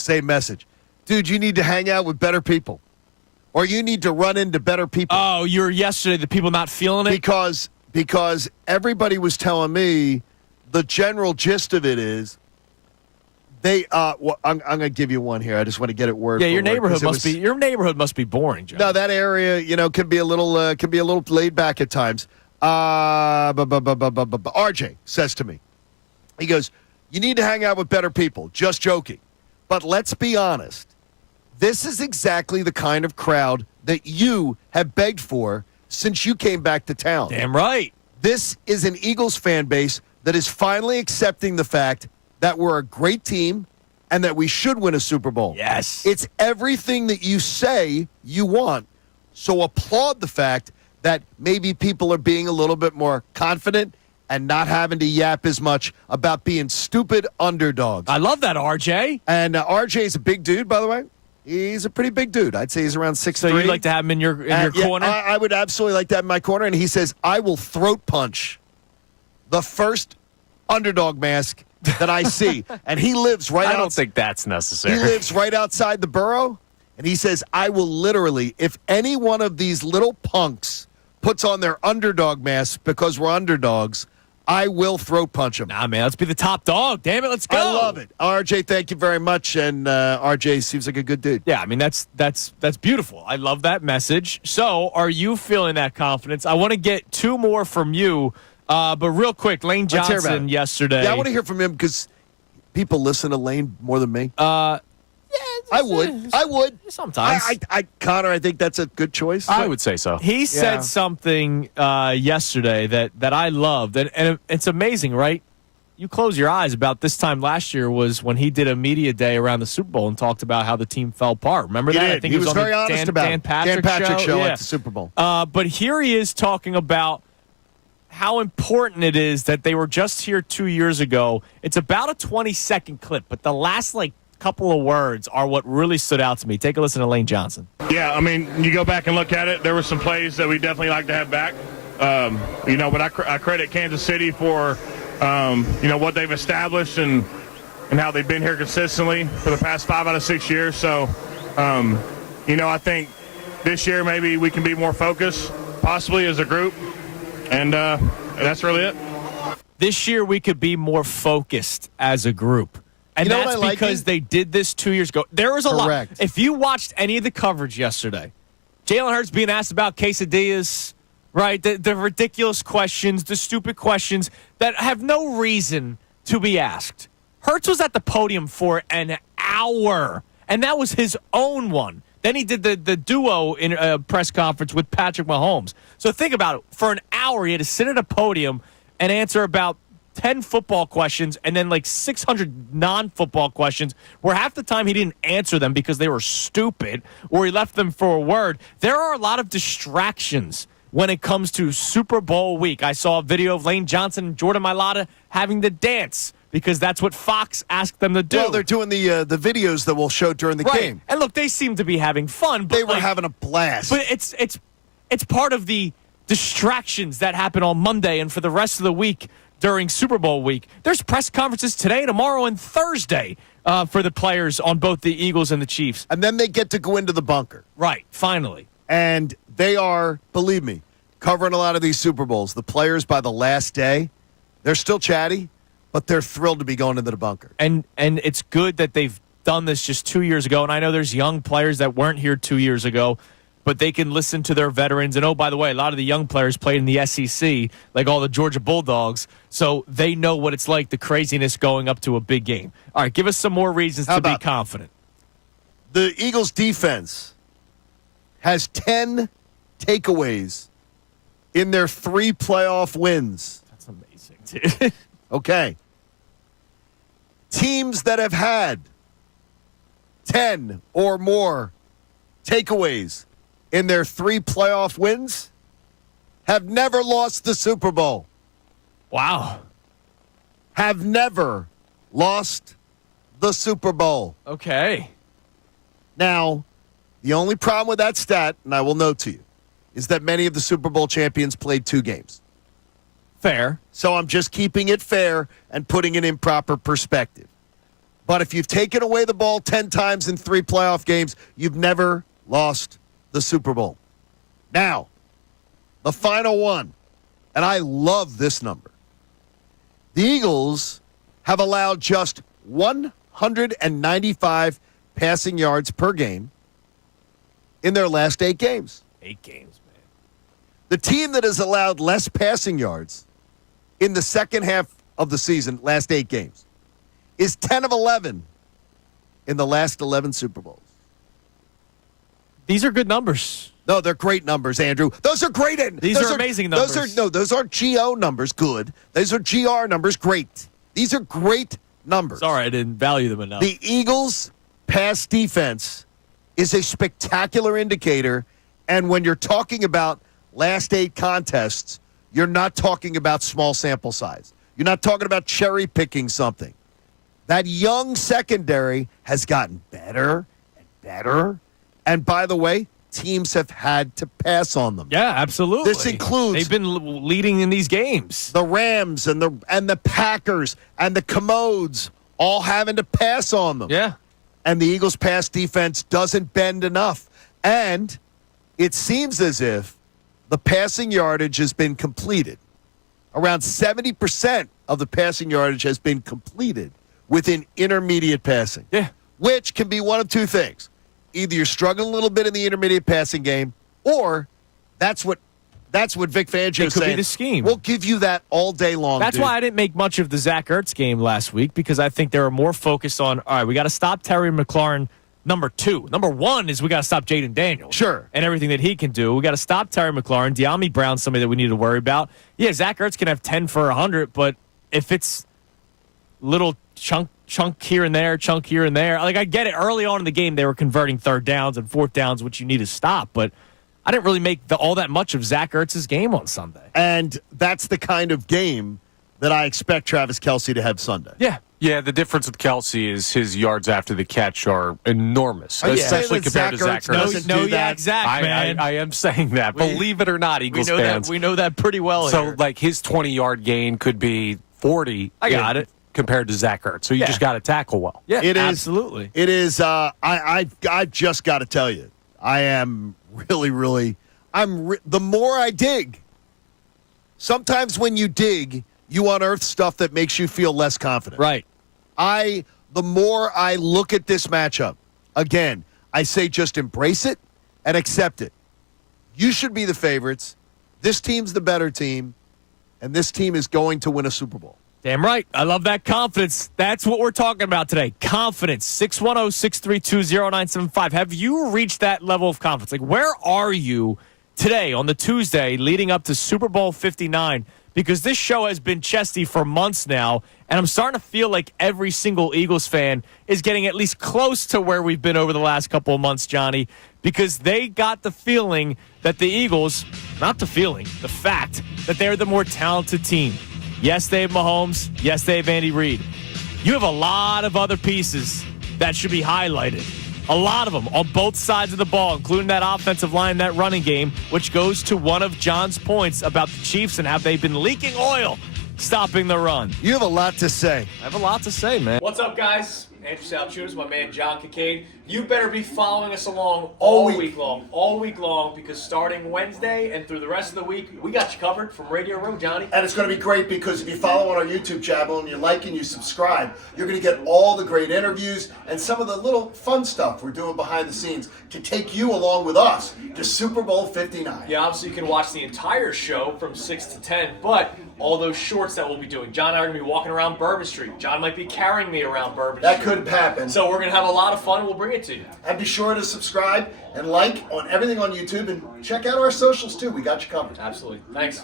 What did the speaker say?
same message. Dude, you need to hang out with better people. Or you need to run into better people. Oh, you were yesterday the people not feeling it? Because everybody was telling me the general gist of it is they well, I'm going to give you one here. I just want to get it word. Yeah, for your word, neighborhood must be boring, John. No, that area, can be a little laid back at times. RJ says to me, he goes, "You need to hang out with better people." Just joking. But let's be honest. This is exactly the kind of crowd that you have begged for since you came back to town. Damn right. This is an Eagles fan base that is finally accepting the fact that we're a great team and that we should win a Super Bowl. Yes. It's everything that you say you want. So applaud the fact that maybe people are being a little bit more confident and not having to yap as much about being stupid underdogs. I love that, RJ. And RJ is a big dude, by the way. He's a pretty big dude. I'd say he's around 6'3". So you'd like to have him in your corner? I would absolutely like that in my corner. And he says, I will throat punch the first underdog mask that I see. And he lives right I don't think that's necessary. He lives right outside the borough. And he says, I will literally, if any one of these little punks puts on their underdog mask because we're underdogs, I will throat punch him. Nah, man, let's be the top dog. Damn it, let's go. I love it. RJ, thank you very much. And RJ seems like a good dude. Yeah, I mean, that's beautiful. I love that message. So are you feeling that confidence? I want to get two more from you. But real quick, Lane Johnson yesterday. Yeah, I want to hear from him because people listen to Lane more than me. I would. Sometimes. Connor, I think that's a good choice. I would say so. He said something yesterday that I loved, and it's amazing, right? You close your eyes about this time last year was when he did a media day around the Super Bowl and talked about how the team fell apart. Remember that? Did. I think he was was on very the honest about Dan Patrick show yeah. at the Super Bowl. But here he is talking about how important it is that they were just here 2 years ago. It's about a 20-second clip, but the last, couple of words are what really stood out to me. Take a listen to Lane Johnson. Yeah, I mean, you go back and look at it, there were some plays that we definitely like to have back. But I credit Kansas City for, what they've established and how they've been here consistently for the past 5 out of 6 years. So, I think this year maybe we can be more focused, possibly as a group, and that's really it. This year we could be more focused as a group. And that's because they did this 2 years ago. There was a lot. If you watched any of the coverage yesterday, Jalen Hurts being asked about quesadillas, right? The ridiculous questions, the stupid questions that have no reason to be asked. Hurts was at the podium for an hour, and that was his own one. Then he did the duo in a press conference with Patrick Mahomes. So think about it. For an hour, he had to sit at a podium and answer about 10 football questions and then 600 non-football questions where half the time he didn't answer them because they were stupid or he left them for a word. There are a lot of distractions when it comes to Super Bowl week. I saw a video of Lane Johnson and Jordan Mailata having to dance because that's what Fox asked them to do. Well, they're doing the videos that we'll show during the game. And look, they seem to be having fun. But they were having a blast. But it's part of the distractions that happen on Monday and for the rest of the week during Super Bowl week. There's press conferences today, tomorrow, and Thursday for the players on both the Eagles and the Chiefs. And then they get to go into the bunker. Right, finally. And they are, believe me, covering a lot of these Super Bowls. The players by the last day, they're still chatty, but they're thrilled to be going into the bunker. And it's good that they've done this just 2 years ago. And I know there's young players that weren't here 2 years ago, but they can listen to their veterans. And, oh, by the way, a lot of the young players played in the SEC, like all the Georgia Bulldogs, so they know what it's like, the craziness going up to a big game. All right, give us some more reasons to be confident. The Eagles' defense has 10 takeaways in their 3 playoff wins. That's amazing, dude. Okay. Teams that have had 10 or more takeaways in their 3 playoff wins have never lost the Super Bowl. Wow. Have never lost the Super Bowl. Okay. Now, the only problem with that stat, and I will note to you, is that many of the Super Bowl champions played 2 games. Fair. So I'm just keeping it fair and putting it in proper perspective. But if you've taken away the ball 10 times in 3 playoff games, you've never lost the Super Bowl. Now, the final one, and I love this number. The Eagles have allowed just 195 passing yards per game in their last 8 games. 8 games, man. The team that has allowed less passing yards in the second half of the season, last 8 games, is 10 of 11 in the last 11 Super Bowls. These are good numbers. No, they're great numbers, Andrew. Those are great. These are amazing numbers. Those aren't GO numbers, good. Those are GR numbers, great. These are great numbers. Sorry, I didn't value them enough. The Eagles' pass defense is a spectacular indicator, and when you're talking about last 8 contests, you're not talking about small sample size. You're not talking about cherry-picking something. That young secondary has gotten better and better. And by the way, teams have had to pass on them. Yeah, absolutely. This includes they've been leading in these games. The Rams and the Packers and the Commodes all having to pass on them. Yeah. And the Eagles' pass defense doesn't bend enough. And it seems as if the passing yardage has been completed. Around 70% of the passing yardage has been completed within intermediate passing. Yeah. Which can be one of 2 things. Either you're struggling a little bit in the intermediate passing game, or that's what Vic Fangio is saying. It could be the scheme. We'll give you that all day long. That's why I didn't make much of the Zach Ertz game last week, because I think they were more focused on, all right, we got to stop Terry McLaurin, number 2. Number 1 is we got to stop Jaden Daniels. Sure. And everything that he can do. We got to stop Terry McLaurin. De'Ami Brown's somebody that we need to worry about. Yeah, Zach Ertz can have 10 for 100, but if it's little chunk here and there, like I get it. Early on in the game, they were converting 3rd downs and 4th downs, which you need to stop, but I didn't really make all that much of Zach Ertz's game on Sunday. And that's the kind of game that I expect Travis Kelce to have Sunday. Yeah. Yeah, the difference with Kelce is his yards after the catch are enormous, especially compared to Zach Ertz. Zach, man. I am saying that. Believe it or not, Eagles fans. We know that pretty well So, here. like, his 20-yard gain could be 40. I got it. Compared to Zach Ertz. So you just got to tackle well. Yeah, it is, absolutely. It is. I just got to tell you, I am really. The more I dig, sometimes when you dig, you unearth stuff that makes you feel less confident. Right. The more I look at this matchup, again, I say just embrace it and accept it. You should be the favorites. This team's the better team, and this team is going to win a Super Bowl. Damn right. I love that confidence. That's what we're talking about today. Confidence. 610-632-0975. Have you reached that level of confidence? Like, where are you today on the Tuesday leading up to Super Bowl 59? Because this show has been chesty for months now, and I'm starting to feel like every single Eagles fan is getting at least close to where we've been over the last couple of months, Johnny, because they got the feeling that the Eagles, not the feeling, the fact that they're the more talented team. Yes, they have Mahomes. Yes, they have Andy Reid. You have a lot of other pieces that should be highlighted. A lot of them on both sides of the ball, including that offensive line, that running game, which goes to one of John's points about the Chiefs and how they've been leaking oil stopping the run. You have a lot to say. I have a lot to say, man. What's up, guys? Andrew Salciunas, my man John Kincade. You better be following us along all week long, because starting Wednesday and through the rest of the week, we got you covered from Radio Row, Johnny. And it's going to be great because if you follow on our YouTube channel and you like and you subscribe, you're going to get all the great interviews and some of the little fun stuff we're doing behind the scenes to take you along with us to Super Bowl 59. Yeah, obviously you can watch the entire show from 6 to 10, but all those shorts that we'll be doing. John and I are going to be walking around Bourbon Street. John might be carrying me around Bourbon Street. That could happen. So we're going to have a lot of fun, and we'll bring it to you. And be sure to subscribe and like on everything on YouTube and check out our socials too. We got you covered. Absolutely. Thanks.